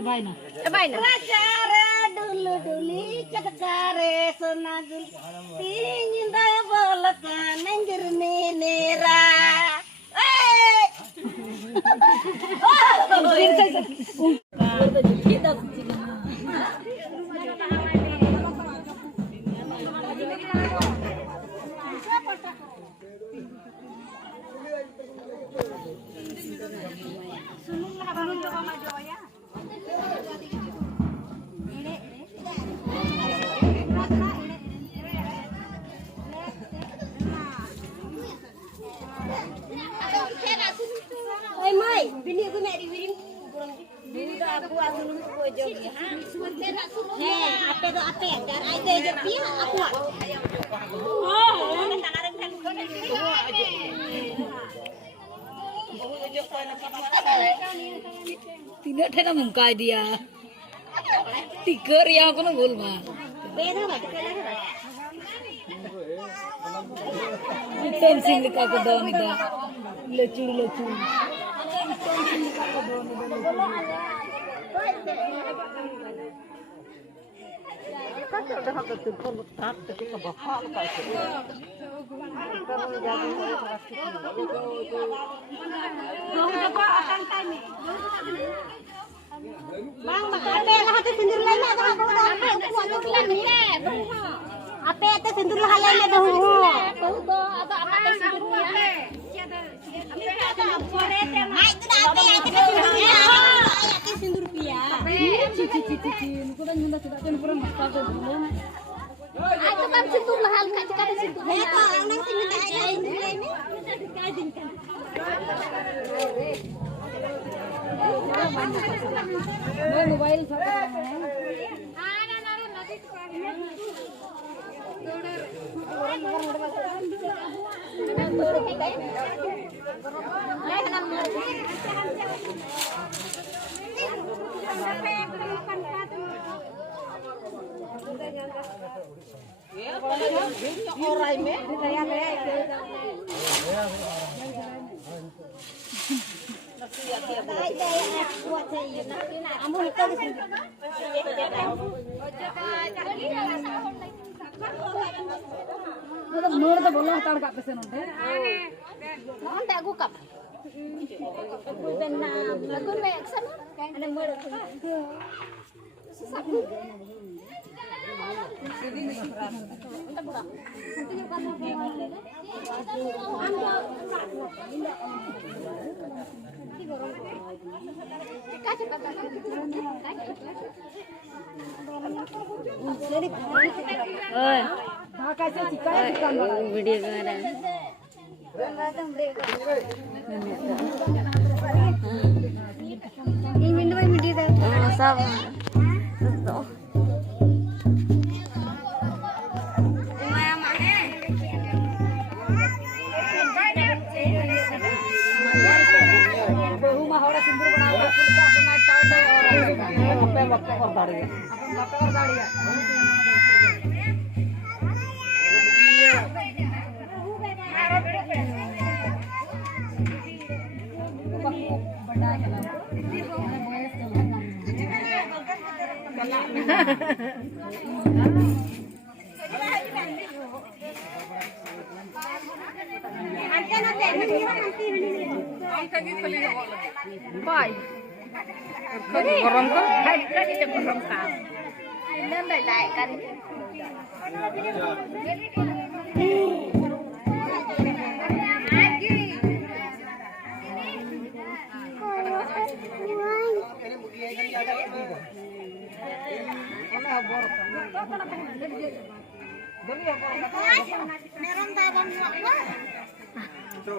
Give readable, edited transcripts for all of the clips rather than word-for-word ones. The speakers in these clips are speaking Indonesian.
Cobain. Cara dulu duli cakare sonagul tingin daya bolakan nengjur minira. Oi mai, bini aku mek diwiring. Bini aku dulu aku jogi ha. Ape do ape, dan ai te je pia aku. Tidak ada mengkai dia. Tiga yang aku nunggu mah. Beda mah tekela kan. Tensin dekat ke daun itu. Lecu. Bang, ape lah hati sindur lain ada apa udah ape buat tulen ni. Ape tu sindur lah lain ada hu. Tu apa ape sindur ni. Hai tu dah ape ape sindur ni. Ape sindur pia. Cici. Aku dah nyunda sudah kan kurang masak dulu. Ai tu kan sindur lah hal kat cakap sindur. Ya tu orang sindur dah sindur lain ni. Kajinkan. Mobile ನೋಡ್ದ ಬಲ್ಲ ಹತ್ತಾಡ್ಕ ಆಪೇಸೆ ನೋಡ್ದೆ Nanti aku kap. Aku naik sana. Ada murah. Susah. Video करा सब Bye. Gorong ko? Lagi sa gorong ka. Ilan ba dai kan? Meron tabang mo. Ito.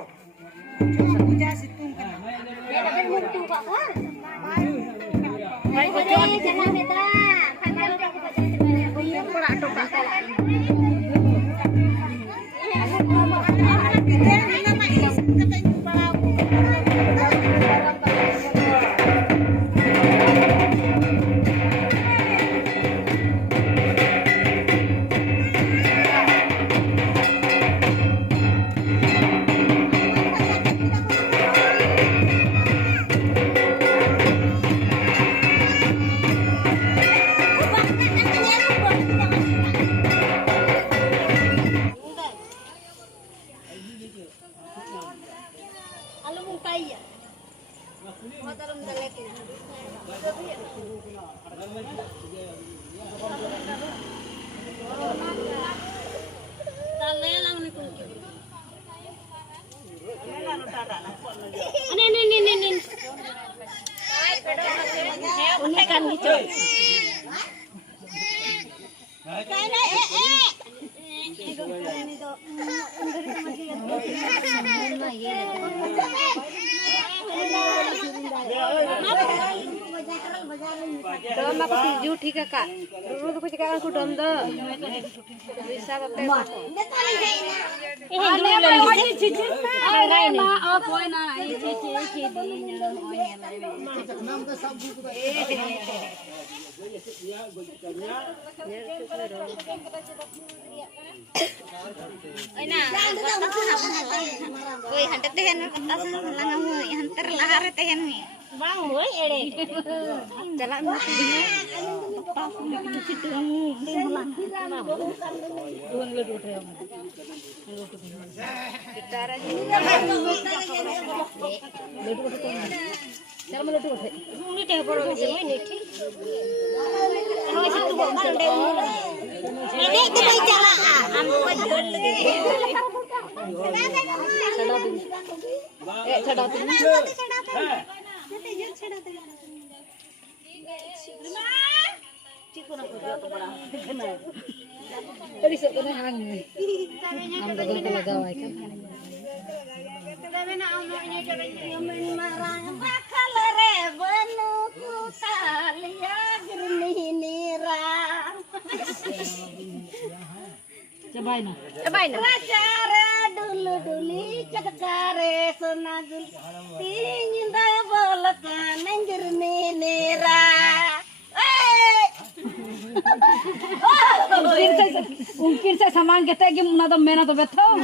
Dom aku tuju tiga kak. Dulu aku cakap aku dom do. Bisa bapak. Woi, hantar teh kertas langang woi, hantar lahar teh nih. Bang, woi ere. Jalan Tadi sebenarnya hangi. Ambil kalau gawai kan. Cobain. Cobain. Cara dulu cakare sonagul tingin daya bolakan anjir nira. Mungkin saya sama kita gimana tuh mena tuh betul.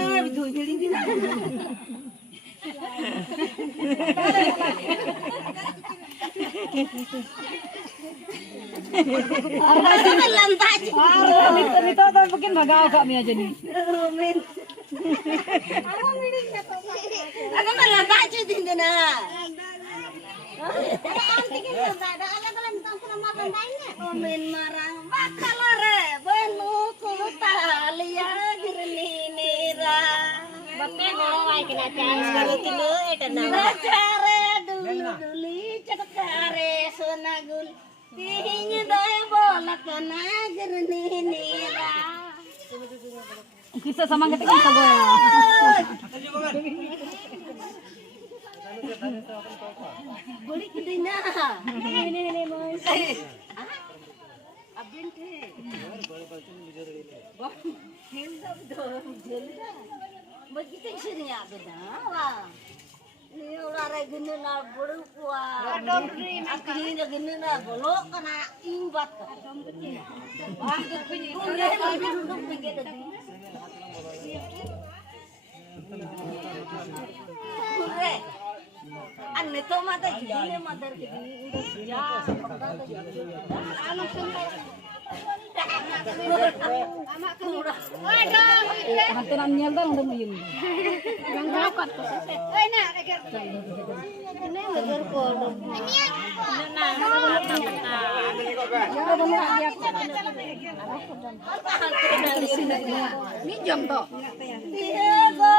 Itu tuh bikin bagaw kami aja nih. Aku melantai di sana. Omen marang bakal re benu kutalia girlinira. Bape ngawai kena chance kalau tilo eta na. Care dulu cakare sonagul. Tihinya daya bola kana girlinira. Kita sama kita kita gue. Boleh kita na. Ini mas. Abin ke. Wah, hendak dong jelda. Begitu sini ada dah. Ini orang regene na bolu kuah. Akhirnya regene na bolu kena imbat. Wah, punya duduk begitu. Kurre. Anne to mata jile mother ke ya anak sungai amak kura Hanturan nyel dah udah muyung. yang dapat oi nak ini bener ko ini jam to dia go